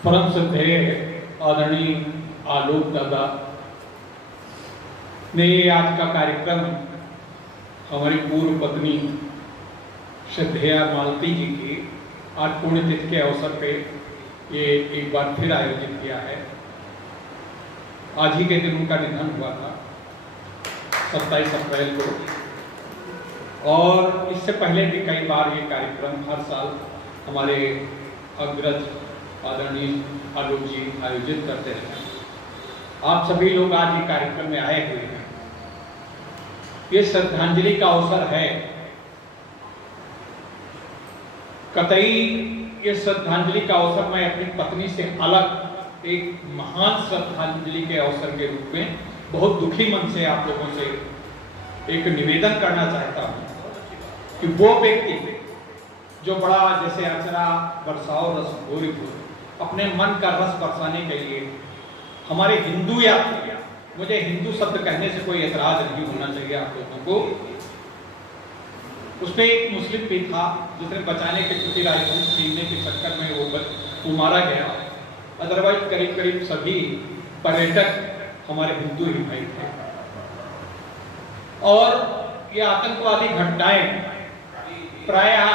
परम श्रद्धेय आदरणीय आलोक दादा ने ये आज का कार्यक्रम हमारी पूर्व पत्नी श्रद्धेया मालती जी की आज पुण्यतिथि के अवसर पे ये एक बार फिर आयोजित किया है। आज ही के दिन उनका निधन हुआ था 27 अप्रैल को, और इससे पहले भी कई बार ये कार्यक्रम हर साल हमारे अग्रज आदरणीय आलोक जी आयोजित करते हैं। आप सभी लोग आज ये कार्यक्रम में आए हुए हैं। ये श्रद्धांजलि का अवसर है। कतई ये श्रद्धांजलि का अवसर मैं अपनी पत्नी से अलग एक महान श्रद्धांजलि के अवसर के रूप में बहुत दुखी मन से आप लोगों से एक निवेदन करना चाहता हूं कि वो व्यक्ति जो बड़ा जैसे अचरा बरसाओ रस घोरी हो, अपने मन का रस बरसाने के लिए हमारे हिंदू या मुझे हिंदू शब्द कहने से कोई एतराज नहीं होना चाहिए आप लोगों को। उसमें एक मुस्लिम भी था जिसने बचाने के चुकी राइफल छीनने के चक्कर में वो मारा गया। अदरवाइज करीब करीब सभी पर्यटक हमारे हिंदू ही भाई थे। और ये आतंकवादी घटनाएं प्रायः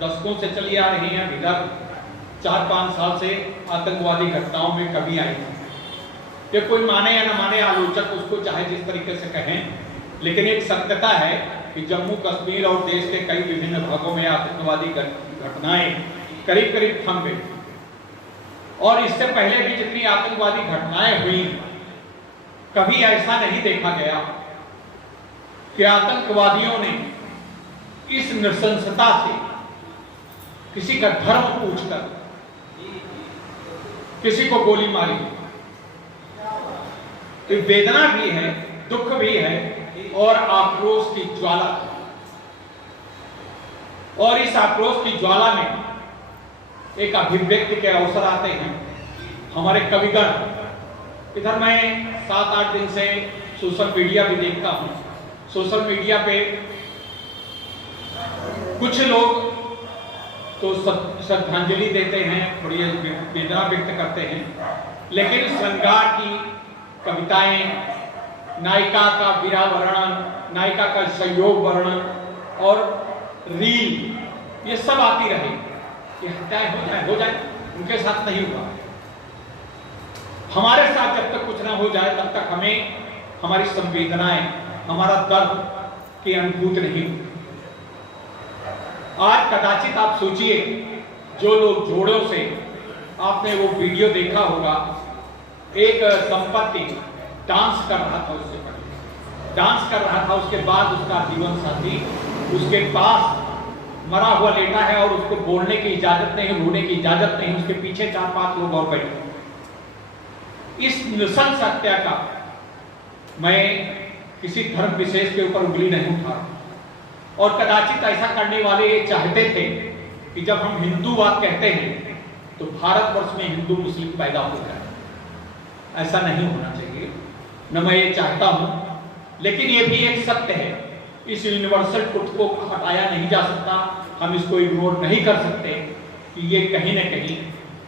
दशकों से चली आ रही हैं। इधर 4-5 साल से आतंकवादी घटनाओं में कमी आई है। ये कोई माने या न माने, आलोचक उसको चाहे जिस तरीके से कहें, लेकिन एक सत्यता है कि जम्मू कश्मीर और देश के कई विभिन्न भागों में आतंकवादी घटनाएं करीब करीब थम गई। और इससे पहले भी जितनी आतंकवादी घटनाएं हुई, कभी ऐसा नहीं देखा गया कि आतंकवादियों ने इस नृशंसता से किसी का धर्म पूछकर किसी को गोली मारी। तो वेदना भी है, दुख भी है और आक्रोश की ज्वाला। और इस आक्रोश की ज्वाला में एक अभिव्यक्ति के अवसर आते हैं हमारे कविगण। इधर मैं 7-8 दिन से सोशल मीडिया भी देखता हूं। सोशल मीडिया पे कुछ लोग तो श्रद्धांजलि देते हैं, बड़ी वेदना व्यक्त करते हैं, लेकिन श्रृंगार की कविताएं, नायिका का विरह वर्णन, नायिका का संयोग वर्णन और रील, ये सब आती रहे। ये हत्याएं हो जाए, उनके साथ नहीं हुआ। हमारे साथ जब तक कुछ ना हो जाए तब तक हमें हमारी संवेदनाएं, हमारा दर्द की अनुभूति नहीं। आज कदाचित आप सोचिए, जो लोग जोड़ों से, आपने वो वीडियो देखा होगा, एक दंपति डांस कर रहा था, उससे पहले डांस कर रहा था, उसके बाद उसका जीवन साथी उसके पास मरा हुआ लेटा है और उसको बोलने की इजाजत नहीं, रोने की इजाजत नहीं। उसके पीछे 4-5 लोग और बैठे। इस नृशंस हत्या का मैं किसी धर्म विशेष के ऊपर उंगली नहीं उठा रहा, और कदाचित ऐसा करने वाले ये चाहते थे कि जब हम हिंदूवाद कहते हैं तो भारतवर्ष में हिंदू मुस्लिम पैदा हो जाए। ऐसा नहीं होना चाहिए, न मैं ये चाहता हूं, लेकिन ये भी एक सत्य है। इस यूनिवर्सल ट्रुथ को हटाया नहीं जा सकता, हम इसको इग्नोर नहीं कर सकते कि ये कहीं ना कहीं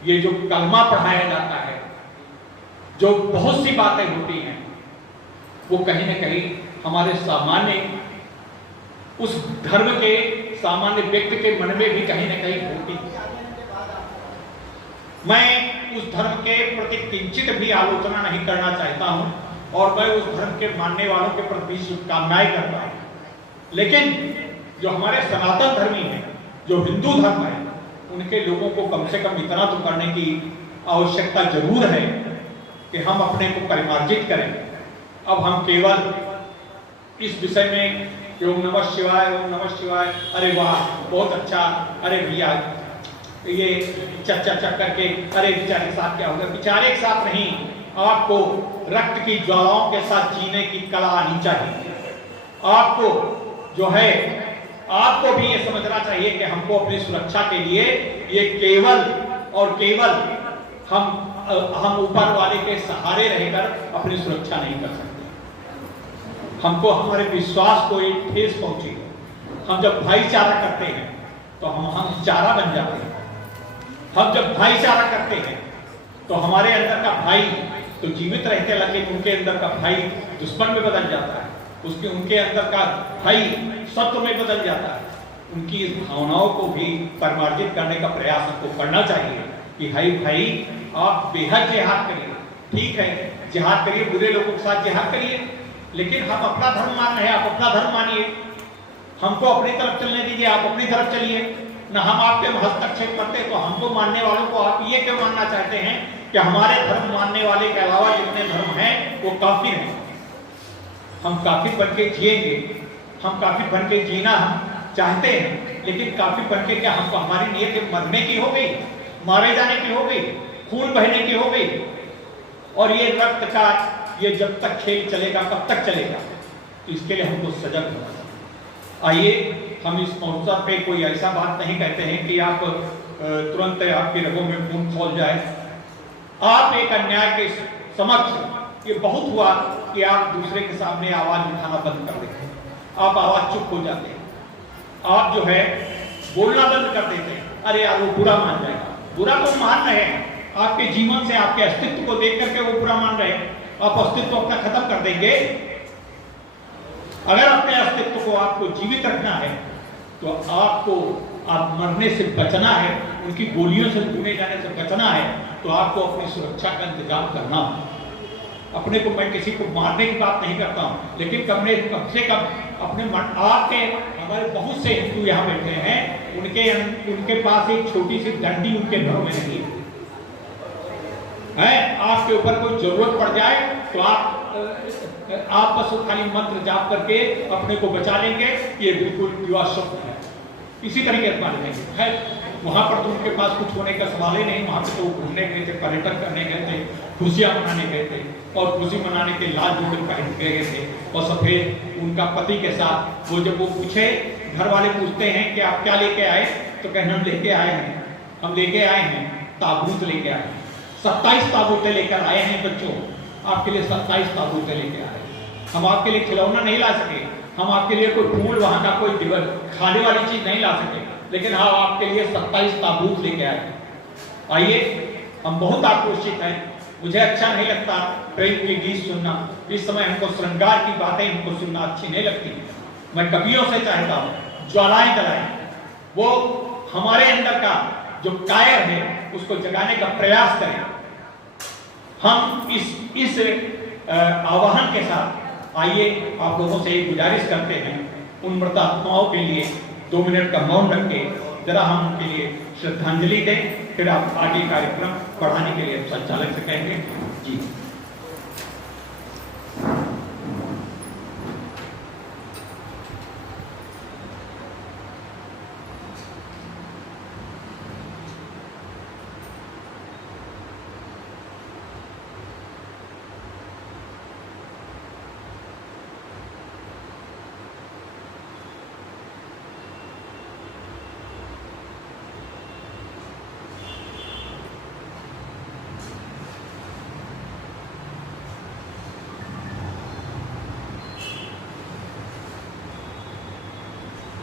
ये जो कलमा पढ़ाया जाता है, जो बहुत सी बातें होती हैं, वो कहीं ना कहीं हमारे सामान्य उस धर्म के सामान्य व्यक्ति के मन में भी कहीं ना कहीं होती है। मैं उस धर्म के प्रति किंचित भी आलोचना नहीं करना चाहता हूं, और मैं उस धर्म के मानने वालों के प्रति शुभकामनाएं करता हूं। लेकिन जो हमारे सनातन धर्मी हैं, जो हिंदू धर्म है, उनके लोगों को कम से कम इतना तो करने की आवश्यकता जरूर है कि हम अपने को परिमार्जित करें। अब हम केवल इस विषय में ओम नमः शिवाय, ओम नमः शिवाय, अरे वाह बहुत अच्छा, अरे भैया ये चक करके, अरे बेचारे के साथ क्या होगा, बेचारे के साथ नहीं, आपको रक्त की ज्वालाओं के साथ जीने की कला आनी चाहिए। आपको जो है, आपको भी ये समझना चाहिए कि हमको अपनी सुरक्षा के लिए ये केवल और केवल हम ऊपर वाले के सहारे रहकर अपनी सुरक्षा नहीं कर सकते। हमको हमारे विश्वास को एक ठेस पहुंची। हम जब भाईचारा करते हैं तो हम चारा बन जाते हैं। हम जब भाईचारा करते हैं तो हमारे अंदर का भाई तो जीवित रहते, लेकिन उनके अंदर का भाई दुश्मन में बदल जाता है, उनके अंदर का भाई सत्य में बदल जाता है। उनकी इस भावनाओं को भी परिमार्जित करने का प्रयास हमको करना चाहिए कि भाई आप बेहद जिहाद करिए, ठीक है जिहाद करिए, बुरे लोगों के साथ जिहाद करिए, लेकिन हम अपना धर्म मान रहे हैं, आप अपना धर्म मानिए, हमको अपनी तरफ चलने दीजिए, आप अपनी तरफ चलिए ना, हम आपके हस्तक्षेप करते तो हमको मानने वालों को आप ये क्यों मानना चाहते हैं कि हमारे धर्म मानने वाले के अलावा जितने धर्म हैं वो काफिर हैं। हम काफिर बन के जिएंगे, हम काफिर बन के जीना हम चाहते हैं, लेकिन काफिर बन के क्या हमको हमारी नीयत मरने की हो गई, मारे जाने की हो गई, खून बहने की हो गई, और ये रक्त का ये जब तक खेल चलेगा कब तक चलेगा? तो इसके लिए हमको सजग होना चाहिए। आइए हम इस अवसर पे कोई ऐसा बात नहीं कहते हैं कि आप तुरंत आपके रगों में खून खौल जाए। आप एक अन्याय के समक्ष, ये बहुत हुआ कि आप दूसरे के सामने आवाज उठाना बंद कर देते हैं, आप आवाज चुप हो जाते हैं, आप जो है बोलना बंद कर देते हैं, अरे यार वो बुरा मान जाएगा। बुरा तो मान रहे हैं, आपके जीवन से आपके अस्तित्व को देख करके वो बुरा मान रहे हैं, आप अस्तित्व अपना खत्म कर देंगे। अगर अपने अस्तित्व को आपको जीवित रखना है तो आपको आप मरने से बचना है, उनकी गोलियों से चुने जाने से बचना है, तो आपको अपनी सुरक्षा का इंतजाम करना है। अपने को, मैं किसी को मारने की बात नहीं करता हूं, लेकिन कम से कम अपने आपके हमारे बहुत से हिंदू यहाँ बैठे हैं, उनके पास एक छोटी सी डंडी उनके घरों में नहीं है। आपके ऊपर कोई जरूरत पड़ जाए तो आप बस खाली मंत्र जाप करके अपने को बचा लेंगे, ये बिल्कुल युवा शब्द है। इसी तरीके से मान लेंगे है, वहां पर तो उनके पास कुछ होने का सवाल ही नहीं, वहां पे तो घूमने गए थे, पर्यटन करने गए थे, खुशियां मनाने गए थे, और खुशी मनाने के लाल जोड़े पहन के गए थे, और सफेद उनका पति के साथ वो जब वो पूछे, घर वाले पूछते हैं कि आप क्या लेके आए, तो कहना हम लेके आए हैं ताबूत लेके आए हैं, 27 ताबूतें लेकर आए हैं बच्चों, आपके लिए 27 ताबूतें लेके आए। हम आपके लिए खिलौना नहीं ला सके, हम आपके लिए कोई फूल वहां का कोई दिवस खाने वाली चीज नहीं ला सके, लेकिन हाँ आपके लिए 27 ताबूत लेके आए। आइए, हम बहुत आक्रोशित हैं, मुझे अच्छा नहीं लगता प्रेम के गीत सुनना, इस समय हमको श्रृंगार की बातें हमको सुनना अच्छी नहीं लगती। मैं कवियों से चाहता हूँ ज्वालाएं जलाएं, वो हमारे अंदर का जो कायर है उसको जगाने का प्रयास करें। हम इस आह्वान के साथ आइए आप लोगों से एक गुजारिश करते हैं, उन मृत आत्माओं के लिए 2 मिनट का मौन रख के जरा हम उनके लिए श्रद्धांजलि दें, फिर आप आगे कार्यक्रम बढ़ाने के लिए संचालक से कहेंगे। जी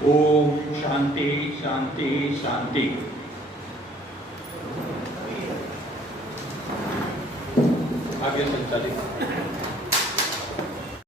ओम शांति शांति शांति। आगे संचालित